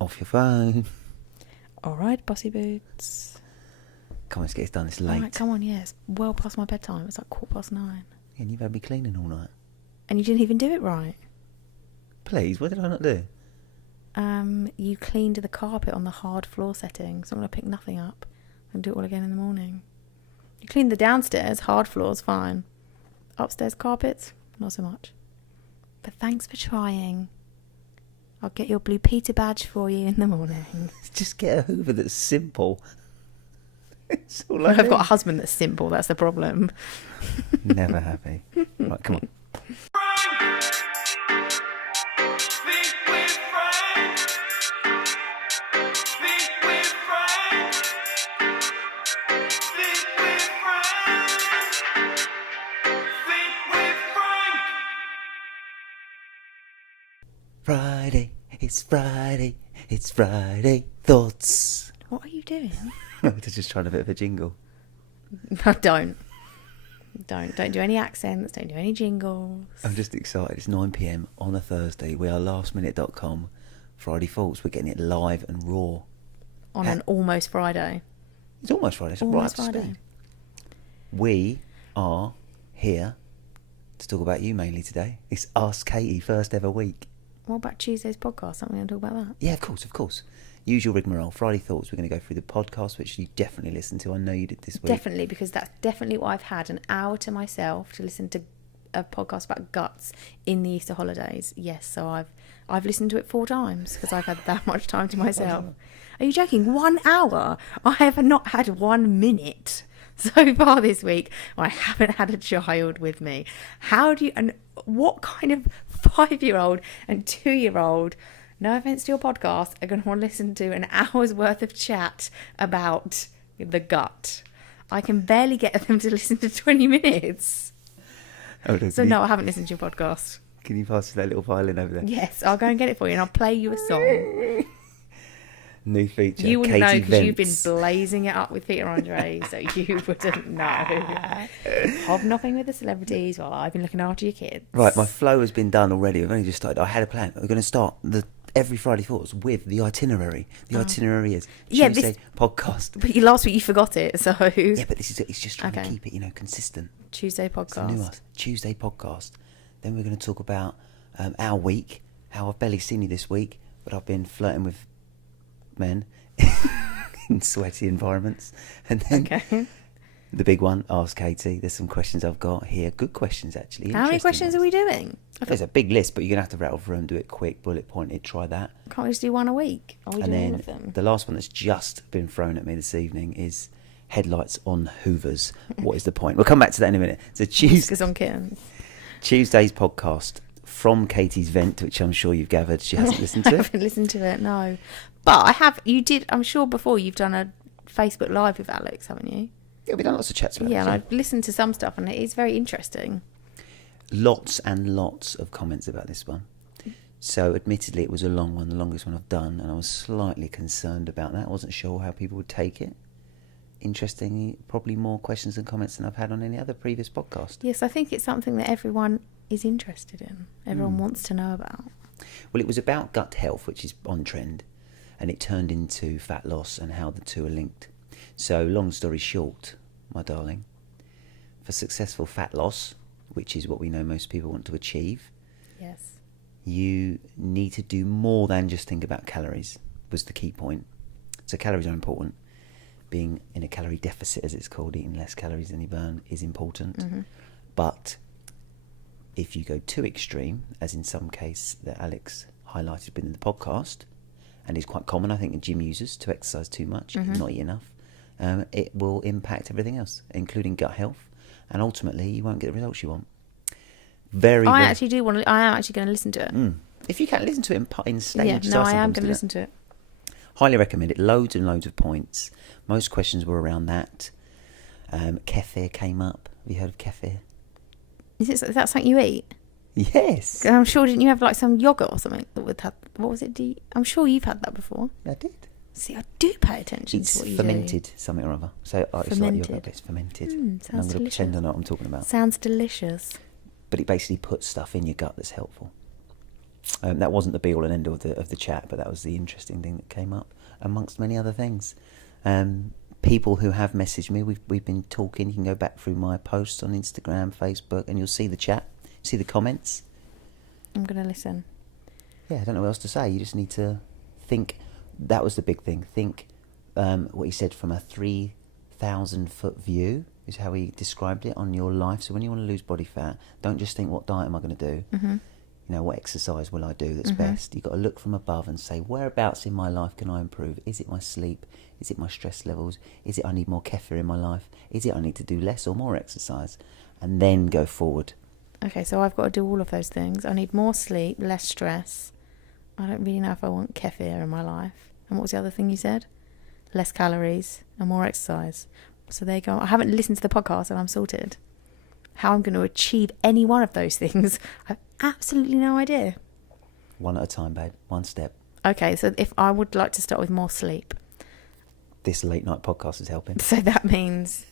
Off your phone. All right, bossy boots. Come on, let's get this done. It's late. All right, come on, yes. Well past my bedtime. It's like 9:15. And you've had me cleaning all night. And you didn't even do it right. Please, what did I not do? You cleaned the carpet on the hard floor setting, so I'm going to pick nothing up and do it all again in the morning. You cleaned the downstairs, hard floors, fine. Upstairs carpets, not so much. But thanks for trying. I'll get your Blue Peter badge for you in the morning. Just get a hoover that's simple. It's all I I've do. got a husband that's simple, that's the problem. Never happy. Right, come on. Friday, it's Friday, it's Friday thoughts. What are you doing? They're just trying a bit of a jingle. Don't do any accents, don't do any jingles. I'm just excited. It's 9 p.m. on a Thursday. We are lastminute.com. Friday thoughts. We're getting it live and raw. On an almost Friday. It's almost Friday. It's Almost right up to Friday. speed. We are here to talk about you mainly today. It's Ask Katie, first ever week. What about Tuesday's podcast? Aren't we going to talk about that? Yeah, of course. Usual rigmarole. Friday thoughts. We're going to go through the podcast, which you definitely listened to. I know you did this week. Definitely, because that's definitely what I've had, an hour to myself to listen to a podcast about guts in the Easter holidays. Yes, so I've listened to it 4 times because I've had that much time to myself. Are you joking? 1 hour? I have not had 1 minute so far this week. I haven't had a child with me. How do you, and what kind of 5-year-old and 2-year-old, no offense to your podcast, are going to want to listen to an hour's worth of chat about the gut? I can barely get them to listen to 20 minutes. Oh, no, So no, I haven't listened to your podcast. Can you pass that little violin over there? Yes, I'll go and get it for you and I'll play you a song. New feature. You wouldn't know Katie because you've been Vents. blazing it up with Peter Andre, so you wouldn't know. Hobnobbing with the celebrities while I've been looking after your kids. Right, my flow has been done already. We've only just started. I had a plan. We're going to start every Friday thoughts with the itinerary. The itinerary is Tuesday podcast. But last week you forgot it, so... Yeah, but it's just trying to keep it, consistent. Tuesday It's a new podcast. one. Tuesday podcast. Then we're going to talk about our week, how I've barely seen you this week, but I've been flirting with men in sweaty environments. And then Okay. the big one, Ask Katie. There's some questions I've got here. Good questions, actually. How many Interesting questions are ones. we doing? There's a big list, but you're going to have to rattle through them, do it quick, bullet pointed, try that. Can't we just do 1 a week? Are we And doing all then of them? the last one that's just been thrown at me this evening is headlights on hoovers. What is the point? We'll come back to that in a minute. So Whiskers on kittens. Tuesday's podcast from Katie's Vent, which I'm sure you've gathered she hasn't listened I to. haven't listened to it, no. But I have, I'm sure before you've done a Facebook Live with Alex, haven't you? Yeah, we've done lots of chats about Yeah, and it. I've listened to some stuff and it is very interesting. Lots and lots of comments about this one. So admittedly it was a long one, the longest one I've done, and I was slightly concerned about that. I wasn't sure how people would take it. Interestingly, probably more questions and comments than I've had on any other previous podcast. Yes, I think it's something that everyone is interested in. Everyone wants to know about. Well, it was about gut health, which is on trend, and it turned into fat loss and how the two are linked. So, long story short, my darling, for successful fat loss, which is what we know most people want to achieve, Yes. you need to do more than just think about calories, was the key point. So calories are important. Being in a calorie deficit, as it's called, eating less calories than you burn, is important. Mm-hmm. But if you go too extreme, as in some case that Alex highlighted within the podcast, and is quite common, I think, in gym users, to exercise too much, not eat enough, it will impact everything else, including gut health, and ultimately you won't get the results you want. I actually do want to, I am actually going to listen to it. If you can listen to it in stages, Yeah, no, I am going to listen to it. Highly recommend it. Loads and loads of points. Most questions were around that. Kefir came up. Have you heard of kefir? Is that something you eat? Yes. I'm sure, didn't you have like some yogurt or something that would have, what was it? I'm sure you've had that before. I did. See, I do pay attention It's to what you fermented something or other. So it's like Fermented. yogurt, but it's fermented. Sounds And I'm going to delicious. pretend I know what I'm talking about. Sounds delicious. But it basically puts stuff in your gut that's helpful. That wasn't the be all and end all of the chat, but that was the interesting thing that came up, amongst many other things. People who have messaged me, we've been talking. You can go back through my posts on Instagram, Facebook, and you'll see the chat, see the comments. I'm going to listen. Yeah, I don't know what else to say. You just need to think. That was the big thing. Think what he said from a 3,000-foot view is how he described it on your life. So when you want to lose body fat, don't just think, what diet am I going to do? Mm-hmm. You know, what exercise will I do that's Mm-hmm. best? You've got to look from above and say, whereabouts in my life can I improve? Is it my sleep? Is it my stress levels? Is it I need more kefir in my life? Is it I need to do less or more exercise? And then go forward. Okay, so I've got to do all of those things. I need more sleep, less stress. I don't really know if I want kefir in my life. And what was the other thing you said? Less calories and more exercise. So there you go. I haven't listened to the podcast and I'm sorted. How I'm going to achieve any one of those things, I've absolutely no idea. One at a time, babe. One step. Okay, so if I would like to start with more sleep. This late night podcast is helping. So that means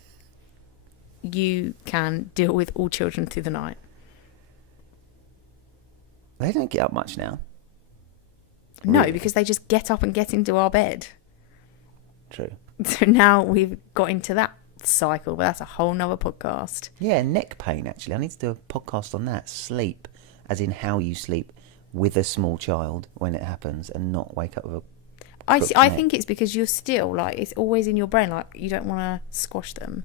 you can deal with all children through the night. They don't get up much now. No, Really? because they just get up and get into our bed. True. So now we've got into that cycle, but that's a whole nother podcast. Yeah, neck pain, actually. I need to do a podcast on that. Sleep, as in how you sleep with a small child when it happens and not wake up with a I think it's because you're still, like, it's always in your brain, like, you don't want to squash them.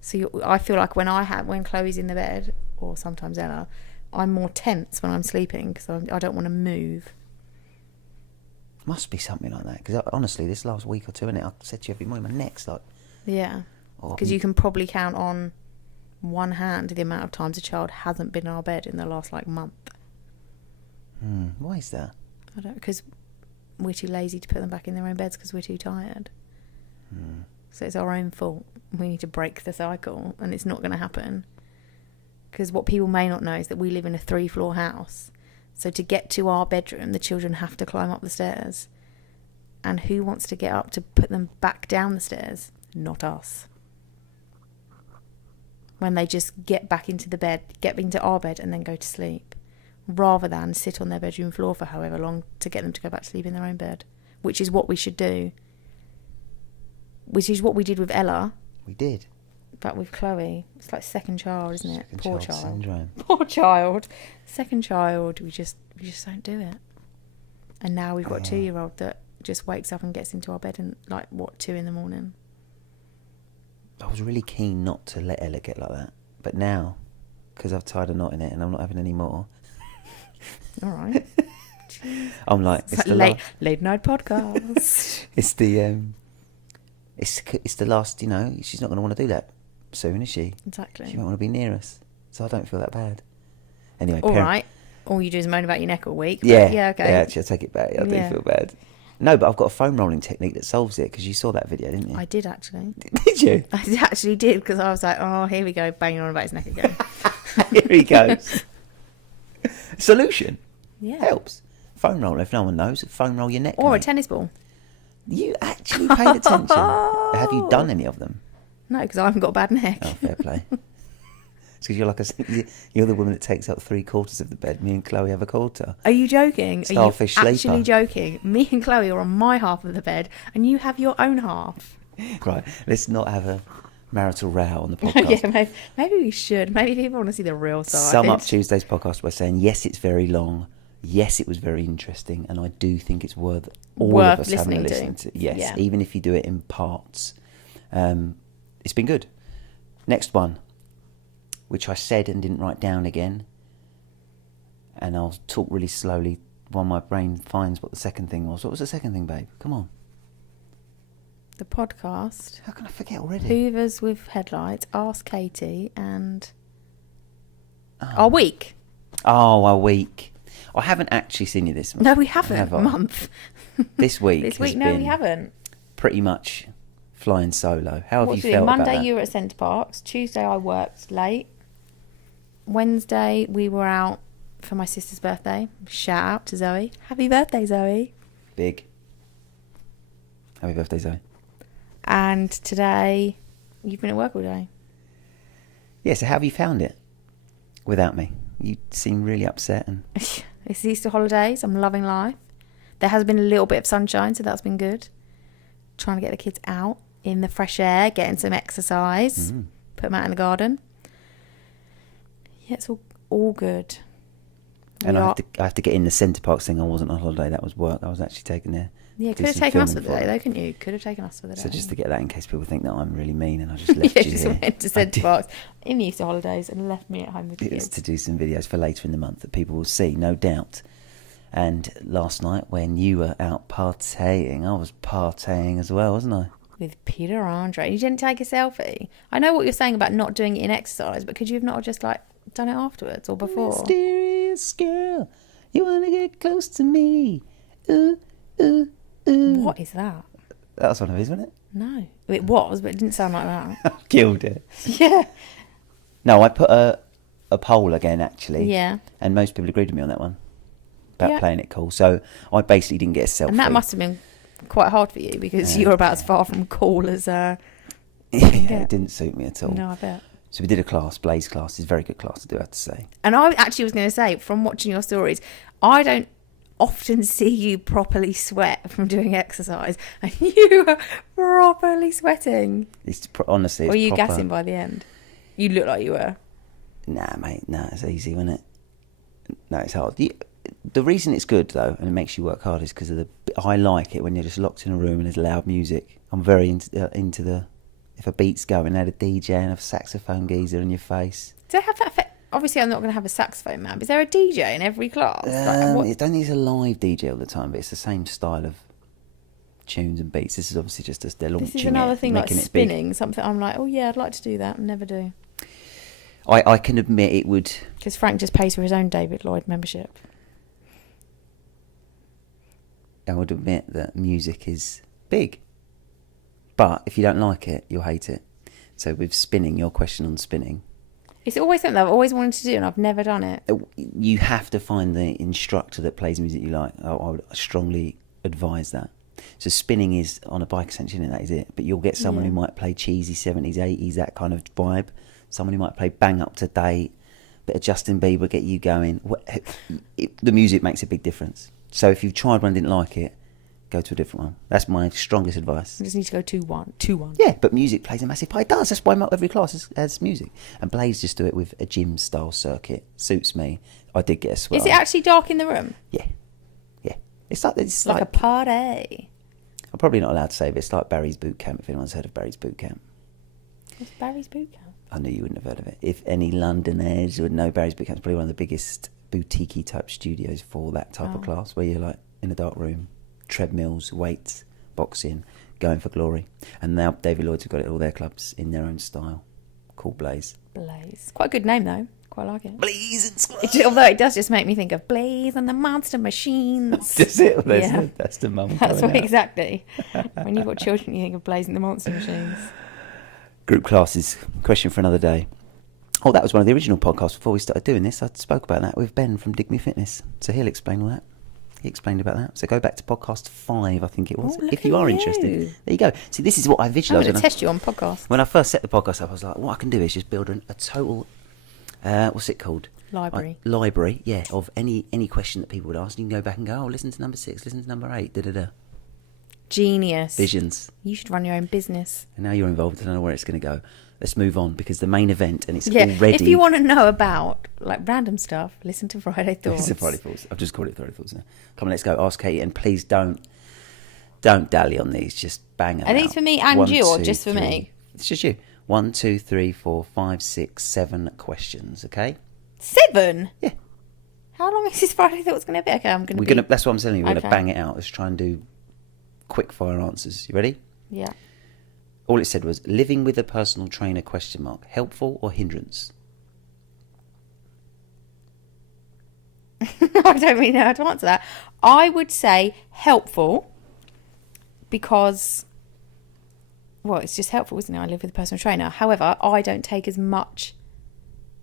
So I feel like when Chloe's in the bed, or sometimes Ella, I'm more tense when I'm sleeping because I don't want to move. Must be something like that. Because honestly, this last week or two, innit, I said to you every morning, my neck's like... Yeah. Oh, Because you can probably count on one hand the amount of times a child hasn't been in our bed in the last, like, month. Why is that? I don't, because we're too lazy to put them back in their own beds because we're too tired. So it's our own fault. We need to break the cycle, and it's not going to happen. Because what people may not know is that we live in a 3-floor house. So to get to our bedroom, the children have to climb up the stairs. And who wants to get up to put them back down the stairs? Not us. When they just get back into the bed, get into our bed, and then go to sleep. Rather than sit on their bedroom floor for however long to get them to go back to sleep in their own bed. Which is what we should do. Which is what we did with Ella. We did. But with Chloe, it's like second child, isn't it? Poor child. Syndrome. Poor child. Second child, we just don't do it. And now we've got a 2-year-old that just wakes up and gets into our bed in 2 a.m. I was really keen not to let Ella get like that. But now, because I've tied a knot in it and I'm not having any more... All right. I'm like... It's like late night podcast. It's the last, she's not going to want to do that soon, is she? Exactly. She won't want to be near us. So I don't feel that bad. Anyway, All right. All you do is moan about your neck all week. Yeah. Yeah, okay. Yeah, actually, I take it back. I do feel bad. No, but I've got a foam rolling technique that solves it, because you saw that video, didn't you? I did, actually. Did you? I actually did, because I was like, oh, here we go, banging on about his neck again. Here he goes. Solution. Yeah. Helps. Foam roller, if no one knows, foam roll your neck. Or mate. a tennis ball. You actually paid attention. Have you done any of them? No, because I haven't got a bad neck. Oh, fair play. It's because you're the woman that takes up 3/4 of the bed. Me and Chloe have a quarter. Are you joking? Starfish Are you sleeper. actually joking? Me and Chloe are on my half of the bed, and you have your own half. Right, let's not have a marital row on the podcast. Yeah, maybe we should. Maybe people want to see the real side. Sum up Tuesday's podcast by saying, yes, it's very long. Yes, it was very interesting, and I do think it's worth all of us having a listen to. Yes, Yeah. even if you do it in parts. It's been good. Next one, which I said and didn't write down again, and I'll talk really slowly while my brain finds what the second thing was. What was the second thing, babe? Come on. The podcast. How can I forget already? Hoovers with Headlights, Ask Katie, and Our Week. Oh, our week. I haven't actually seen you this month. No, we haven't. have I? Month. This week. This has week, no, we been haven't. Pretty much flying solo. How have What's you it? felt Monday about that? you were at Centre Parks. Tuesday I worked late. Wednesday we were out for my sister's birthday. Shout out to Zoe. Happy birthday, Zoe. Big. Happy birthday, Zoe. And today you've been at work all day. Yeah, so how have you found it without me? You seem really upset and It's the Easter holidays. I'm loving life. There has been a little bit of sunshine, so that's been good. Trying to get the kids out in the fresh air, getting some exercise, put them out in the garden. Yeah, it's all good. And I have to get in the Centre Parks thing. I wasn't on holiday. That was work. I was actually taking there. Yeah, could have taken us for the day, though, couldn't you? Could have taken us for the day. So just to get that, in case people think that I'm really mean and I just left you just here. went to Centre Parks in the Easter holidays and left me at home with the It's kids. to do some videos for later in the month that people will see, no doubt. And last night when you were out partying, I was partying as well, wasn't I? With Peter Andre. You didn't take a selfie. I know what you're saying about not doing it in exercise, but could you have not just like done it afterwards or before? Mysterious girl, you want to get close to me. Ooh, ooh, ooh. What is that? That was one of his, wasn't it? No. It was, but it didn't sound like that. I killed it. Yeah. No, I put a poll again, actually. Yeah. And most people agreed with me on that one. About Yeah. playing it cool. So I basically didn't get a selfie. And that must have been quite hard for you because you're about as far from cool as... Yeah, it didn't suit me at all. No, I bet. So we did a class, Blaze class. It's a very good class, I do have to say. And I actually was going to say, from watching your stories, I don't often see you properly sweat from doing exercise. And you are properly sweating. It's honestly, Or it's were you proper. gassing by the end? You look like you were. Nah, mate, nah, it's easy, isn't it? No, it's hard. The reason it's good, though, and it makes you work hard, is because I like it when you're just locked in a room and there's loud music. I'm very into the... If a beat's going, they had a DJ and a saxophone geezer in your face. Do they have that effect? Obviously, I'm not going to have a saxophone man, but is there a DJ in every class? I don't think it's a live DJ all the time, but it's the same style of tunes and beats. This is obviously just as they're launching it. This is another thing, like making it big. spinning, something I'm like, oh yeah, I'd like to do that. Never do. I can admit it would... Because Frank just pays for his own David Lloyd membership. I would admit that music is big. But if you don't like it, you'll hate it. So with spinning, your question on spinning... It's always something I've always wanted to do and I've never done it. You have to find the instructor that plays music you like. I would strongly advise that. So spinning is on a bike essentially, that is it. But you'll get someone who might play cheesy 70s, 80s, that kind of vibe. Someone who might play bang up to date. Bit of Justin Bieber, get you going. The music makes a big difference. So if you've tried one and didn't like it, go to a different one. That's my strongest advice. You just need to go 2-1. 2-1. Yeah, but music plays a massive part. It does. That's why every class has music. And Blaze just do it with a gym style circuit. Suits me. I did get a sweat. Is it actually dark in the room? Yeah. It's like a party. I'm probably not allowed to say, but it's like Barry's Boot Camp. If anyone's heard of Barry's Boot Camp, What's Barry's Boot Camp? I knew you wouldn't have heard of it. If any Londoners would know, Barry's Boot Camp is probably one of the biggest boutique-y type studios for that type of class, where you're like in a dark room, treadmills, weights, boxing, going for glory. And now David Lloyd's have got it all their clubs in their own style, called Blaze. Blaze. Quite a good name though. Quite like it. Blaze and Squad. Although it does just make me think of Blaze and the Monster Machines. That's it. Yeah. That's the mum. That's coming what out. exactly. When you've got children, you think of Blaze and the Monster Machines. Group classes, question for another day. Oh, that was one of the original podcasts before we started doing this. I spoke about that with Ben from Dig Me Fitness. So he'll explain all that. He explained about that. So go back to podcast 5, I think it was, Oh, look if you at are you. interested. There you go. See, this is what I I'm visualised. going to test you on podcast. When I first set the podcast up, I was like, what I can do is just build a total, what's it called? Library. Library, yeah, of any question that people would ask. You can go back and go, oh, listen to number 6, listen to number 8, da-da-da. Genius. Visions. You should run your own business. And now you're involved. I don't know where it's going to go. Let's move on, because the main event, and it's Yeah. already... If you want to know about like random stuff, listen to Friday Thoughts. It's a Friday Thoughts. I've just called it Friday Thoughts now. Come on, let's go. Ask Katie, and please don't dally on these. Just bang them Are these out. for me and 1, you, or 2, just for 3. me? It's just you. 1, 2, 3, 4, 5, 6, 7 questions. Okay. 7? Yeah. How long is this Friday Thoughts going to be? Okay, I'm going to be... That's what I'm telling you. We're Okay. gonna bang it out. Let's try and do quick fire answers. You ready? Yeah. All it said was living with a personal trainer ? Helpful or hindrance? I don't really know how to answer that. I would say helpful because, well, it's just helpful, isn't it? I live with a personal trainer. However, I don't take as much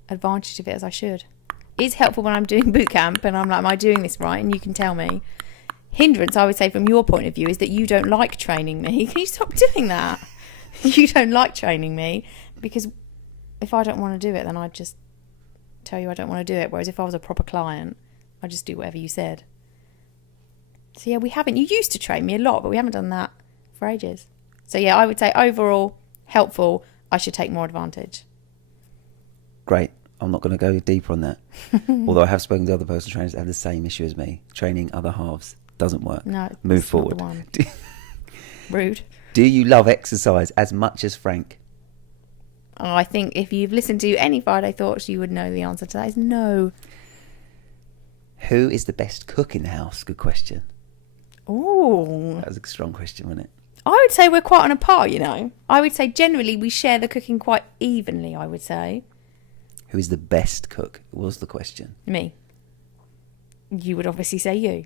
advantage of it as I should. It's helpful when I'm doing boot camp and I'm like, am I doing this right? And you can tell me. Hindrance, I would say, from your point of view, is that you don't like training me. Can you stop doing that? You don't like training me because if I don't want to do it, then I'd just tell you I don't want to do it. Whereas if I was a proper client, I just do whatever you said. So yeah, we haven't. You used to train me a lot, but we haven't done that for ages. So yeah, I would say overall helpful. I should take more advantage. Great. I'm not going to go deeper on that. Although I have spoken to other personal trainers that have the same issue as me. Training other halves doesn't work. No. Move forward. Not the one. Rude. Do you love exercise as much as Frank? Oh, I think if you've listened to any Friday Thoughts, you would know the answer to that is no. Who is the best cook in the house? Good question. Oh. That was a strong question, wasn't it? I would say we're quite on a par, you know. I would say generally we share the cooking quite evenly, I would say. Who is the best cook? Was the question. Me. You would obviously say you.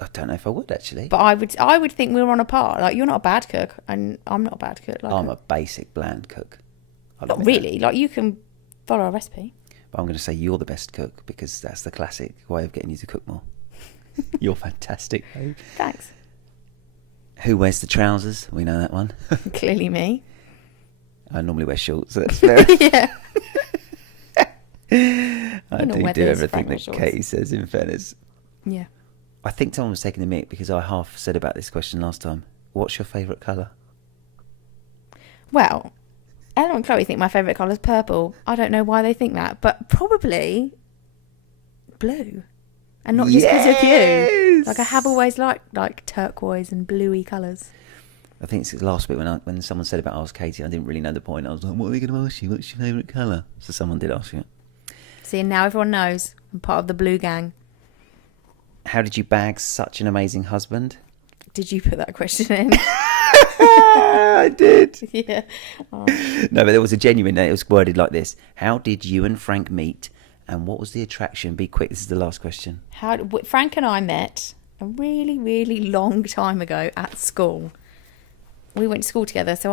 I don't know if I would, actually. But I would think we're on a par. Like, you're not a bad cook, and I'm not a bad cook. Like I'm a basic, bland cook. Not really. Like, you can follow a recipe. But I'm going to say you're the best cook because that's the classic way of getting you to cook more. You're fantastic. Thanks. Who wears the trousers? We know that one. Clearly me. I normally wear shorts, so that's fair. Yeah. I do everything that Katie says, in fairness. Yeah. I think someone was taking the mick because I half said about this question last time. What's your favourite colour? Well, Ella and Chloe think my favourite colour is purple. I don't know why they think that, but probably blue. And not just because of you. Like, I have always liked like turquoise and bluey colours. I think it's last week when someone said about Ask Katie, I didn't really know the point. I was like, what are they going to ask you? What's your favourite colour? So someone did ask you. See, and now everyone knows I'm part of the blue gang. How did you bag such an amazing husband? Did you put that question in? I did. Yeah. Oh. No, but there was a genuine, it was worded like this. How did you and Frank meet and what was the attraction? Be quick, this is the last question. Frank and I met a really, really long time ago at school. We went to school together, so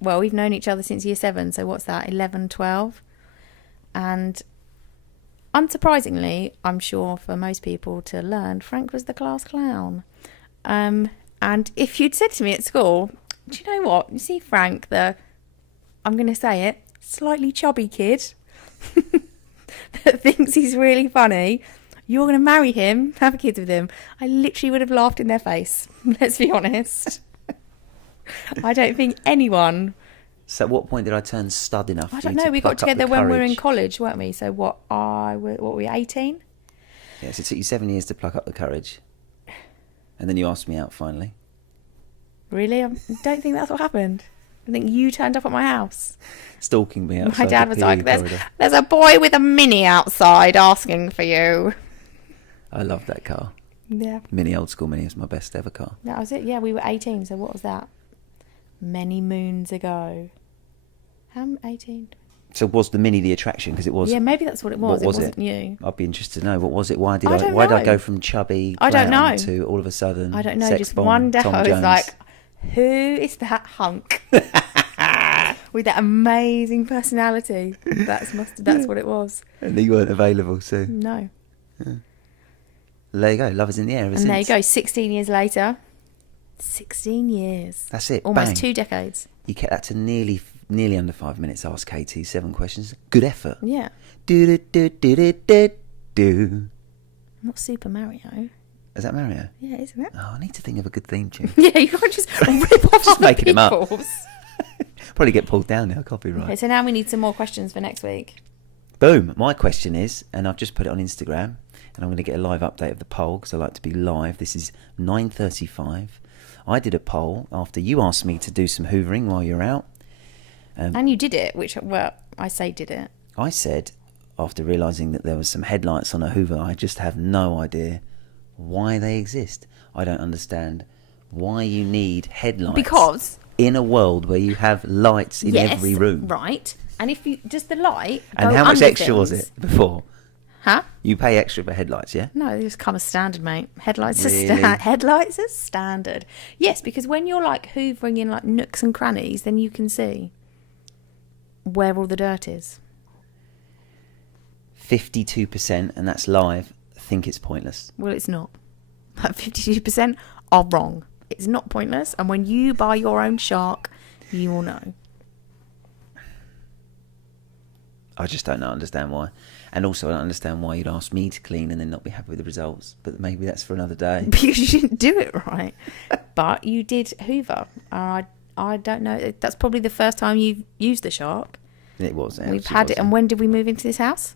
we've known each other since year 7, so what's that, 11, 12? And unsurprisingly, I'm sure for most people to learn, Frank was the class clown. And if you'd said to me at school, do you know what? You see Frank, I'm going to say it, slightly chubby kid that thinks he's really funny. You're going to marry him, have kids with him. I literally would have laughed in their face. Let's be honest. I don't think anyone... So at what point did I turn stud enough? I don't know. We got together when we were in college, weren't we? So what were we, 18? Yes, it took you 7 years to pluck up the courage. And then you asked me out finally. Really? I don't think that's what happened. I think you turned up at my house. Stalking me outside. My dad was like, there's a boy with a Mini outside asking for you. I love that car. Yeah. Mini, old school Mini is my best ever car. That was it. Yeah, we were 18. So what was that? Many moons ago. How 18? So was the Mini the attraction? Because it was. Yeah, maybe that's what it was. What was it wasn't you. I'd be interested to know. What was it? Why did I I go from chubby clown to all of a sudden? I don't know. Sex just bomb, one day Tom I was Jones? like, who is that hunk with that amazing personality? That's what it was. And you weren't available, so. No. Yeah. There you go. Love is in the air. And there you go. 16 years later. 16 years. That's it. Almost Bang. 2 decades. You kept that to nearly under 5 minutes. Ask Katie 7 questions. Good effort. Yeah. Do. Not Super Mario. Is that Mario? Yeah, isn't it? Oh, I need to think of a good theme tune. Yeah, you can't just rip off Just other making them up. people's. Probably get pulled down now. Copyright. Okay, so now we need some more questions for next week. Boom. My question is, and I've just put it on Instagram, and I'm going to get a live update of the poll because I like to be live. This is 9:35. I did a poll after you asked me to do some hoovering while you're out. And you did it, I say did it. I said, after realising that there was some headlights on a hoover, I just have no idea why they exist. I don't understand why you need headlights. Because... in a world where you have lights in every room. Right. And if you... Does the light And go how much under extra was things? it before? Huh? You pay extra for headlights, yeah? No, they just come as standard, mate. Headlights Really? Headlights are standard. Yes, because when you're like hoovering in like nooks and crannies, then you can see where all the dirt is. 52%, and that's live, think it's pointless. Well, it's not. But 52% are wrong. It's not pointless. And when you buy your own shark, you will know. I just don't understand why. And also, I don't understand why you'd ask me to clean and then not be happy with the results. But maybe that's for another day. Because you didn't do it right. But you did hoover. I don't know. That's probably the first time you've used the shark. It was. We've had it. And when did we move into this house?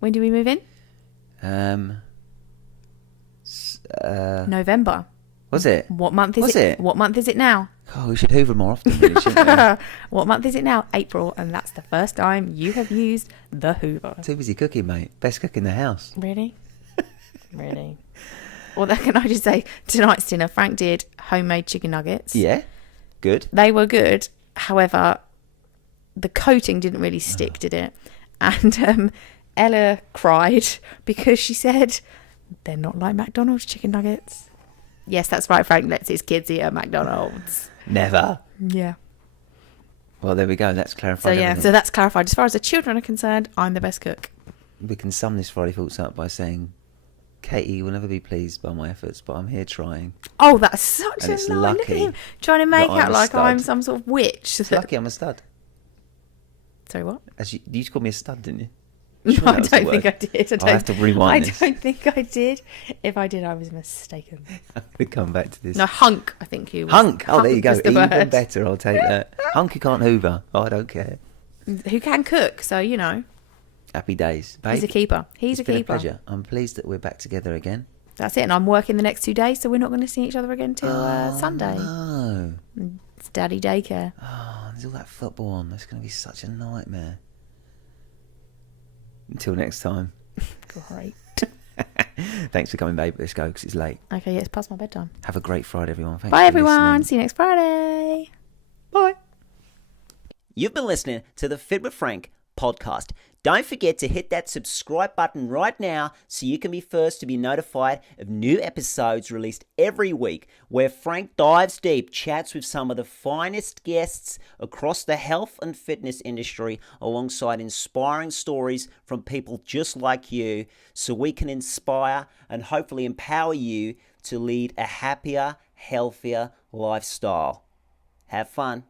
When did we move in? November. Was it? What month is it? What month is it now? Oh, we should hoover more often, really, shouldn't we? What month is it now? April. And that's the first time you have used the hoover. Too busy cooking, mate. Best cook in the house. Really? Really? Well, then can I just say, tonight's dinner, Frank did homemade chicken nuggets. Yeah. Good. They were good. However, the coating didn't really stick, did it? And Ella cried because she said, they're not like McDonald's chicken nuggets. Yes, that's right. Frank lets his kids eat at McDonald's. Never. Yeah. Well, there we go. That's clarified. So, yeah. Everything. So that's clarified. As far as the children are concerned, I'm the best cook. We can sum this Friday Thoughts up by saying, Katie will never be pleased by my efforts, but I'm here trying. Oh, that's such And a it's lie. Look at lucky him trying to make that I'm out a like I'm stud. some sort of witch. It's lucky I'm a stud. Sorry, what? As you used to call me a stud, didn't you? No, Sure I that was the don't think I word. did. I'll have to rewind I this. don't think I did. If I did, I was mistaken. I'm going to come back to this. No, hunk, I think you. Hunk. Oh, there you go. was the Even word. better. I'll take that. Hunk who can't hoover. Oh, I don't care. Who can cook, so, you know. Happy days. Babe, He's a keeper. He's a it's been keeper. a pleasure. I'm pleased that we're back together again. That's it. And I'm working the next 2 days, so we're not going to see each other again till Sunday. No. It's daddy daycare. Oh, there's all that football on. That's going to be such a nightmare. Until next time. Great. Thanks for coming, babe. Let's go because it's late. Okay, yeah, it's past my bedtime. Have a great Friday, everyone. Thanks Bye, for everyone. listening. See you next Friday. Bye. You've been listening to the Fit with Frank podcast. Don't forget to hit that subscribe button right now so you can be first to be notified of new episodes released every week where Frank dives deep, chats with some of the finest guests across the health and fitness industry alongside inspiring stories from people just like you so we can inspire and hopefully empower you to lead a happier, healthier lifestyle. Have fun.